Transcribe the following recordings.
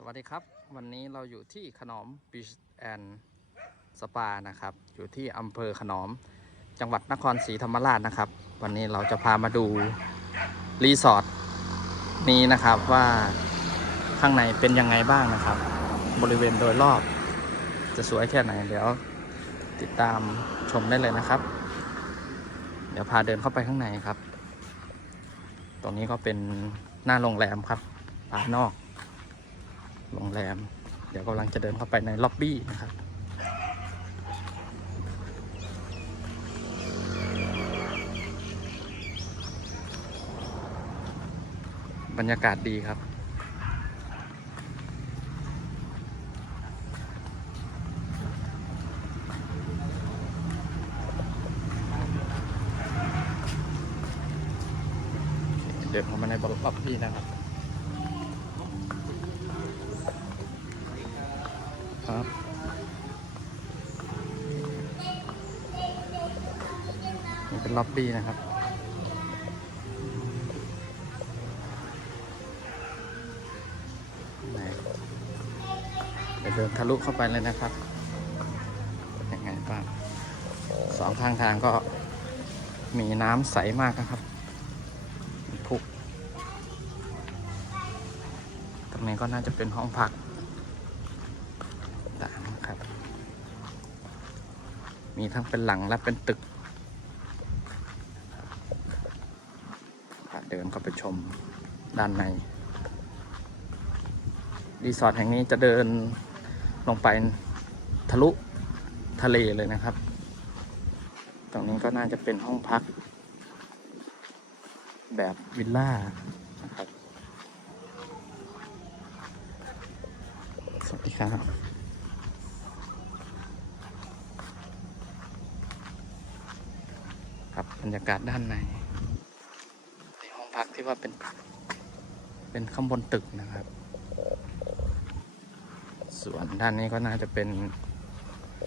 สวัสดีครับ วันนี้เราอยู่ที่ขนอมบีชแอนสปานะครับ อยู่ที่อำเภอขนอม จังหวัดนครศรีธรรมราชนะครับ วันนี้เราจะพามาดูรีสอร์ทนี้นะครับว่าข้างในเป็นยังไงบ้างนะครับ บริเวณโดยรอบ จะสวยแค่ไหนเดี๋ยวติดตามชมได้เลยนะครับ เดี๋ยวพาเดินเข้าไปข้างในครับ ตรงนี้ก็เป็นหน้าโรงแรมครับภายนอก โรงแรม เดี๋ยวกำลังจะเดินเข้าไปในล็อบบี้นะครับบรรยากาศดีครับ เดินเข้ามาในบล็อบบี้นะครับ ครับ นี่เป็นล็อบบี้นะครับไหนเดินทะลุเข้าไปเลยนะครับ ยังไงบ้างสองข้างทางก็มีน้ำใสมากนะครับพุกตรงนี้ก็น่าจะเป็นห้องพัก มีทั้งเป็นหลังและเป็นตึกเดินเข้าไปชมด้านใน รีสอร์ทแห่งนี้จะเดินลงไปทะลุทะเลเลยนะครับ ตรงนี้ก็น่าจะเป็นห้องพัก แบบวิลล่านะครับ สวัสดีครับ ครั บรรยากาศด้านในในห้องพักที่ว่าเป็น เป็นข้างบนตึกนะครับ ส่วนด้านนี้ก็น่าจะเป็น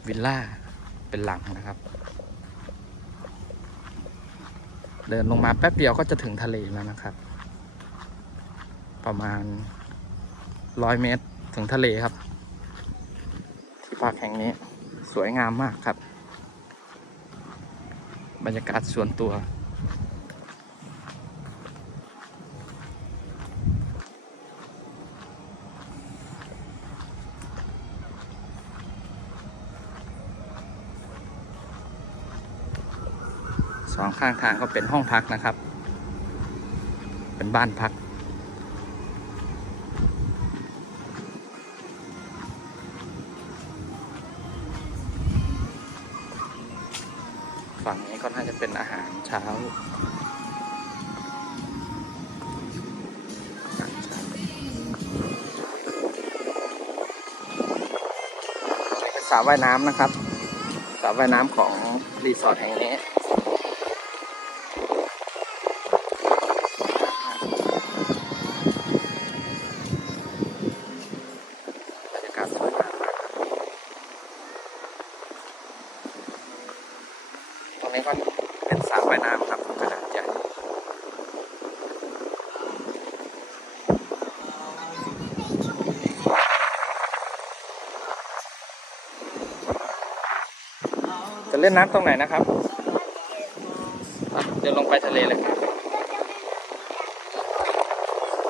วิลล่าเป็นหลังนะครับ เดินลงมาแป๊บเดียวก็จะถึงทะเลแล้วนะครับ ประมาณร้อยเมตรถึงทะเลครับ ที่พักแห่งนี้สวยงามมากครับ บรรยากาศส่วนตัว สองข้างทางก็เป็นห้องพักนะครับ เป็นบ้านพัก ฝั่งนี้ก็น่าจะเป็นอาหารเช้าอารสระว่ายน้ำนะครับสระว่ายน้ำของรีสอร์ทแห่งนี้ นี้ก็เป็นสระว่ายน้ำครับขนาดใหญ่จะเล่นน้ำตรงไหนนะครับอะเดี๋ยวลงไปทะเลเลยครับ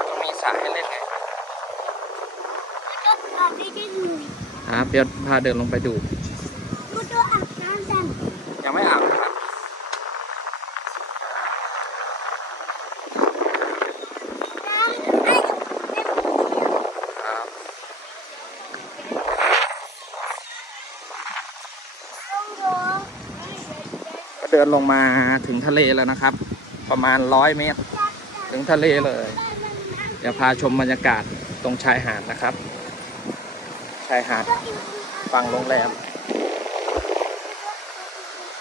ต้องมีสระให้เล่นไงก็อาบได้ได้ดูครับเดี๋ยวพาเดินลงไปดู ก็ต้องอาบน้ำกัน ยังไม่อาบนะครับ น้ำไอ้ ครับ ต้องรอ ก็ เดินลงมาถึงทะเลแล้วนะครับ ประมาณร้อยเมตร ถึงทะเลเลย เดี๋ยวพาชมบรรยากาศตรงชายหาดนะครับ ชายหาดฝั่งโรงแรม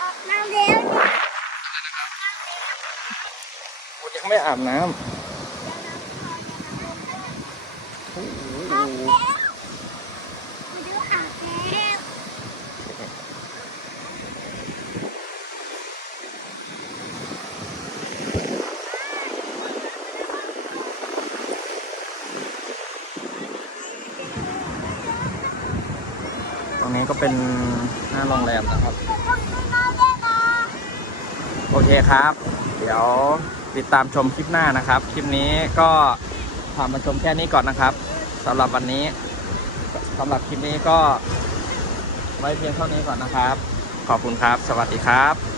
อาบน้ำแล้วโอ้ยังไม่อาบน้ำโอ้โห อาบแล้วมาดูอาบแล้ว บ ตรงนี้ก็เป็นหน้าโรงแรมนะครับ โอเคครับ เดี๋ยวติดตามชมคลิปหน้านะครับ คลิปนี้ก็พามาชมแค่นี้ก่อนนะครับสำหรับวันนี้สำหรับคลิปนี้ก็ไว้เพียงเท่านี้ก่อนนะครับ ขอบคุณครับ สวัสดีครับ